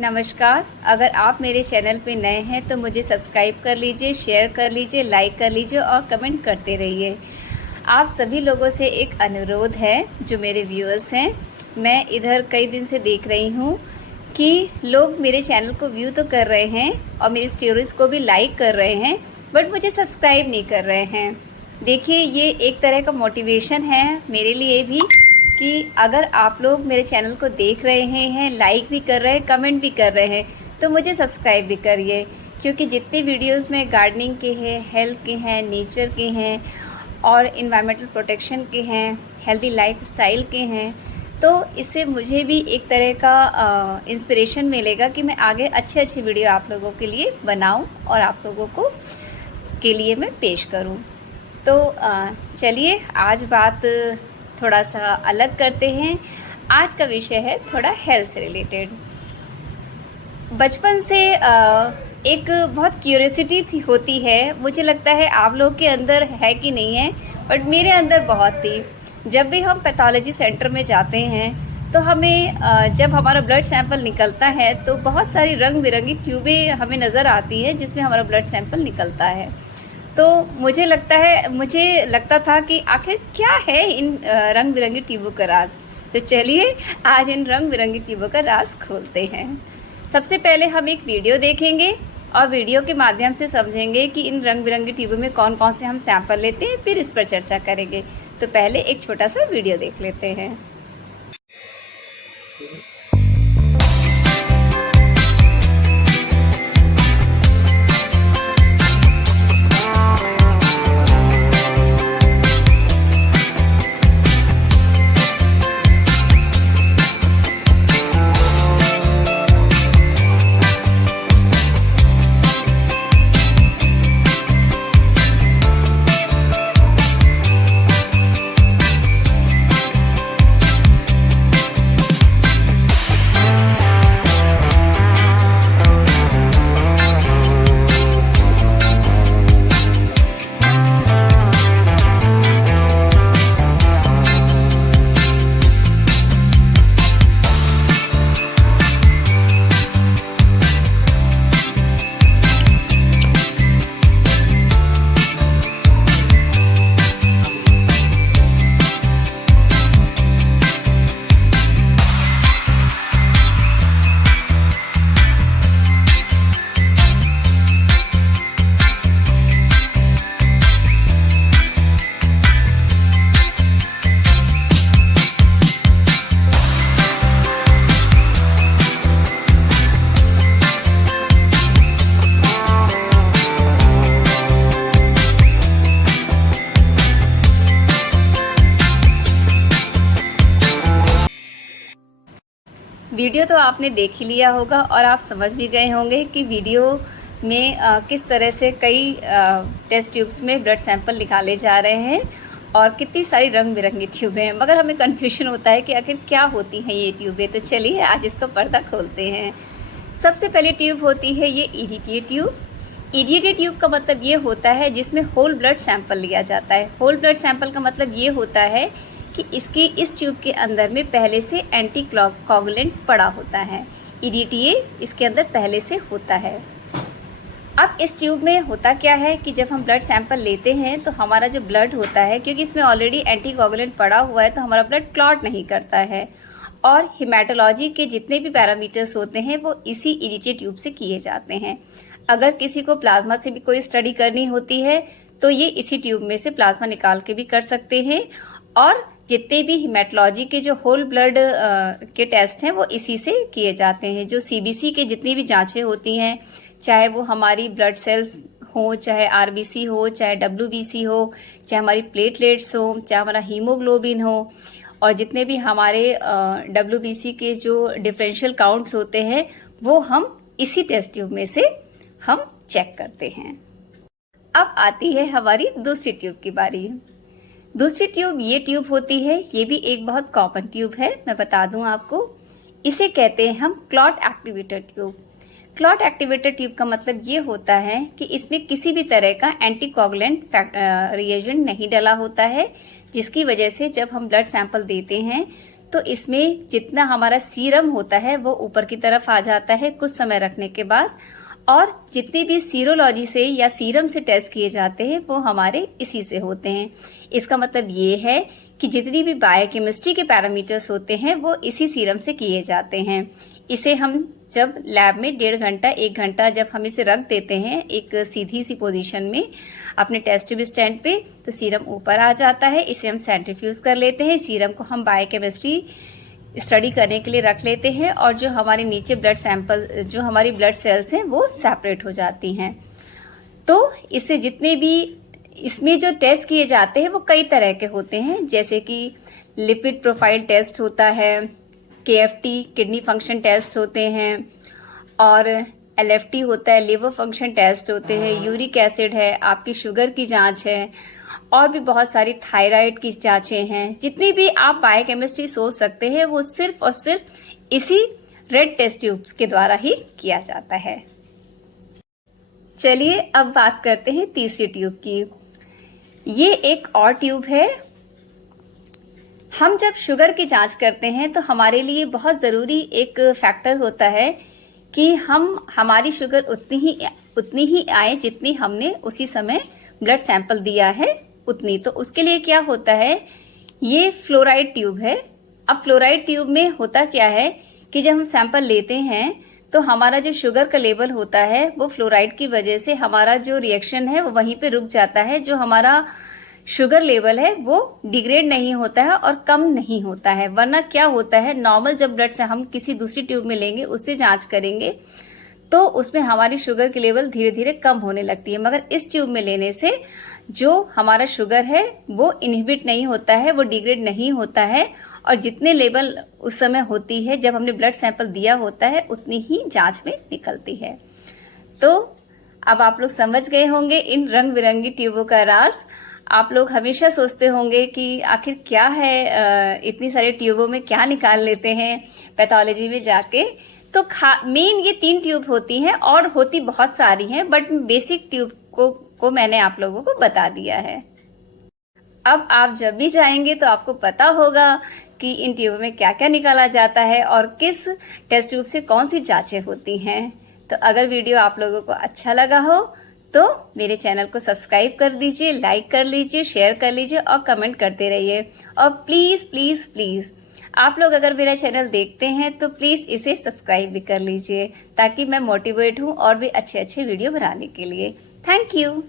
नमस्कार। अगर आप मेरे चैनल पे नए हैं तो मुझे सब्सक्राइब कर लीजिए, शेयर कर लीजिए, लाइक कर लीजिए और कमेंट करते रहिए। आप सभी लोगों से एक अनुरोध है, जो मेरे व्यूअर्स हैं, मैं इधर कई दिन से देख रही हूँ कि लोग मेरे चैनल को व्यू तो कर रहे हैं और मेरी स्टोरीज़ को भी लाइक कर रहे हैं, बट मुझे सब्सक्राइब नहीं कर रहे हैं। देखिए, ये एक तरह का मोटिवेशन है मेरे लिए भी कि अगर आप लोग मेरे चैनल को देख रहे हैं, लाइक भी कर रहे हैं, कमेंट भी कर रहे हैं, तो मुझे सब्सक्राइब भी करिए। क्योंकि जितने वीडियोस में गार्डनिंग के हैं, हेल्थ के हैं, नेचर के हैं और इन्वायरमेंटल प्रोटेक्शन के हैं, हेल्दी लाइफ स्टाइल के हैं, तो इससे मुझे भी एक तरह का इंस्पिरेशन मिलेगा कि मैं आगे अच्छे अच्छे वीडियो आप लोगों के लिए बनाऊं और आप लोगों को के लिए मैं पेश करूं। तो चलिए आज बात थोड़ा सा अलग करते हैं। आज का विषय है थोड़ा हेल्थ से रिलेटेड। बचपन से एक बहुत क्यूरियोसिटी होती है, मुझे लगता है आप लोग के अंदर है कि नहीं है, बट मेरे अंदर बहुत थी। जब भी हम पैथोलॉजी सेंटर में जाते हैं तो हमें जब हमारा ब्लड सैंपल निकलता है तो बहुत सारी रंग बिरंगी ट्यूबें हमें नज़र आती है जिसमें हमारा ब्लड सैंपल निकलता है। तो मुझे लगता था कि आखिर क्या है इन रंग बिरंगी ट्यूबों का राज। तो चलिए आज इन रंग बिरंगी ट्यूबों का राज खोलते हैं। सबसे पहले हम एक वीडियो देखेंगे और वीडियो के माध्यम से समझेंगे कि इन रंग बिरंगी ट्यूबों में कौन कौन से हम सैंपल लेते हैं, फिर इस पर चर्चा करेंगे। तो पहले एक छोटा सा वीडियो देख लेते हैं। वीडियो तो आपने देख ही लिया होगा और आप समझ भी गए होंगे कि वीडियो में किस तरह से कई टेस्ट ट्यूब्स में ब्लड सैंपल निकाले जा रहे हैं और कितनी सारी रंग बिरंगी ट्यूबें हैं। मगर हमें कन्फ्यूजन होता है कि आखिर क्या होती हैं ये ट्यूबें। तो चलिए आज इसका पर्दा खोलते हैं। सबसे पहली ट्यूब होती है ये ईडीटीए ट्यूब। ईडीटीए ट्यूब का मतलब ये होता है जिसमें होल ब्लड सैंपल लिया जाता है। होल ब्लड सैंपल का मतलब ये होता है कि इस ट्यूब के अंदर में पहले से एंटी कोगुलेंट्स पड़ा होता है। ईडीटीए इसके अंदर पहले से होता है। अब इस ट्यूब में होता क्या है कि जब हम ब्लड सैंपल लेते हैं तो हमारा जो ब्लड होता है, क्योंकि इसमें ऑलरेडी एंटी कोगुलेंट पड़ा हुआ है, तो हमारा ब्लड क्लॉट नहीं करता है और हेमाटोलॉजी के जितने भी पैरामीटर्स होते हैं वो इसी ईडीटीए ट्यूब से किए जाते हैं। अगर किसी को प्लाज्मा से भी कोई स्टडी करनी होती है तो ये इसी ट्यूब में से प्लाज्मा निकाल के भी कर सकते हैं और जितने भी हेमाटोलॉजी के जो होल ब्लड के टेस्ट हैं वो इसी से किए जाते हैं। जो सीबीसी के जितनी भी जांचें होती हैं, चाहे वो हमारी ब्लड सेल्स हो, चाहे आरबीसी हो, चाहे डब्ल्यूबीसी हो, चाहे हमारी प्लेटलेट्स हो, चाहे हमारा हीमोग्लोबिन हो, और जितने भी हमारे डब्ल्यूबीसी के जो डिफरेंशियल काउंट्स होते हैं वो हम इसी टेस्ट ट्यूब में से हम चेक करते हैं। अब आती है हमारी दूसरी ट्यूब की बारी। दूसरी ट्यूब ये ट्यूब होती है, ये भी एक बहुत कॉमन ट्यूब है, मैं बता दूं आपको। इसे कहते हैं हम clot activator tube. Clot activator tube का मतलब ये होता है कि इसमें किसी भी तरह का एंटीकोगुलेंट रिएजेंट नहीं डला होता है, जिसकी वजह से जब हम ब्लड सैंपल देते हैं तो इसमें जितना हमारा सीरम होता है वो ऊपर की तरफ आ जाता है कुछ समय रखने के बाद, और जितनी भी सीरोलॉजी से या सीरम से टेस्ट किए जाते हैं वो हमारे इसी से होते हैं। इसका मतलब ये है कि जितनी भी बायोकेमिस्ट्री के पैरामीटर्स होते हैं वो इसी सीरम से किए जाते हैं। इसे हम जब लैब में 1.5 घंटा 1 घंटा जब हम इसे रख देते हैं एक सीधी सी पोजीशन में अपने टेस्ट ट्यूब स्टैंड पे, तो सीरम ऊपर आ जाता है। इसे हम सेंट्रीफ्यूज कर लेते हैं। सीरम को हम बायोकेमिस्ट्री स्टडी करने के लिए रख लेते हैं और जो हमारे नीचे ब्लड सैंपल, जो हमारी ब्लड सेल्स हैं वो सेपरेट हो जाती हैं। तो इससे जितने भी इसमें जो टेस्ट किए जाते हैं वो कई तरह के होते हैं, जैसे कि लिपिड प्रोफाइल टेस्ट होता है, KFT किडनी फंक्शन टेस्ट होते हैं, और LFT होता है, लिवर फंक्शन टेस्ट होते हैं, यूरिक एसिड है, आपकी शुगर की जांच है, और भी बहुत सारी थायराइड की जांचें हैं। जितनी भी आप बायोकेमिस्ट्री सोच सकते हैं वो सिर्फ और सिर्फ इसी रेड टेस्ट ट्यूब्स के द्वारा ही किया जाता है। चलिए अब बात करते हैं तीसरी ट्यूब की। ये एक और ट्यूब है। हम जब शुगर की जांच करते हैं तो हमारे लिए बहुत जरूरी एक फैक्टर होता है कि हमारी शुगर उतनी ही आए जितनी हमने उसी समय ब्लड सैंपल दिया है उतनी। तो उसके लिए क्या होता है, ये फ्लोराइड ट्यूब है। अब फ्लोराइड ट्यूब में होता क्या है कि जब हम सैंपल लेते हैं तो हमारा जो शुगर का लेवल होता है वो फ्लोराइड की वजह से हमारा जो रिएक्शन है वो वहीं पे रुक जाता है। जो हमारा शुगर लेवल है वो डिग्रेड नहीं होता है और कम नहीं होता है। वरना क्या होता है, नॉर्मल जब ब्लड से हम किसी दूसरी ट्यूब में लेंगे, उससे जांच करेंगे तो उसमें हमारी शुगर की लेवल धीरे धीरे कम होने लगती है। मगर इस ट्यूब में लेने से जो हमारा शुगर है वो इनहिबिट नहीं होता है, वो डिग्रेड नहीं होता है, और जितने लेवल उस समय होती है जब हमने ब्लड सैंपल दिया होता है उतनी ही जांच में निकलती है। तो अब आप लोग समझ गए होंगे इन रंग बिरंगी ट्यूबों का राज। आप लोग हमेशा सोचते होंगे कि आखिर क्या है, इतनी सारी ट्यूबों में क्या निकाल लेते हैं पैथोलॉजी में जाके। तो मेन ये 3 ट्यूब होती हैं, और होती बहुत सारी हैं, बट बेसिक ट्यूब को मैंने आप लोगों को बता दिया है। अब आप जब भी जाएंगे तो आपको पता होगा कि इन ट्यूबों में क्या क्या निकाला जाता है और किस टेस्ट ट्यूब से कौन सी जांचें होती हैं। तो अगर वीडियो आप लोगों को अच्छा लगा हो तो मेरे चैनल को सब्सक्राइब कर दीजिए, लाइक कर लीजिए, शेयर कर लीजिए और कमेंट करते रहिए। और प्लीज प्लीज प्लीज आप लोग अगर मेरा चैनल देखते हैं तो प्लीज इसे सब्सक्राइब भी कर लीजिए, ताकि मैं मोटिवेट हूँ और भी अच्छे अच्छे वीडियो बनाने के लिए। Thank you.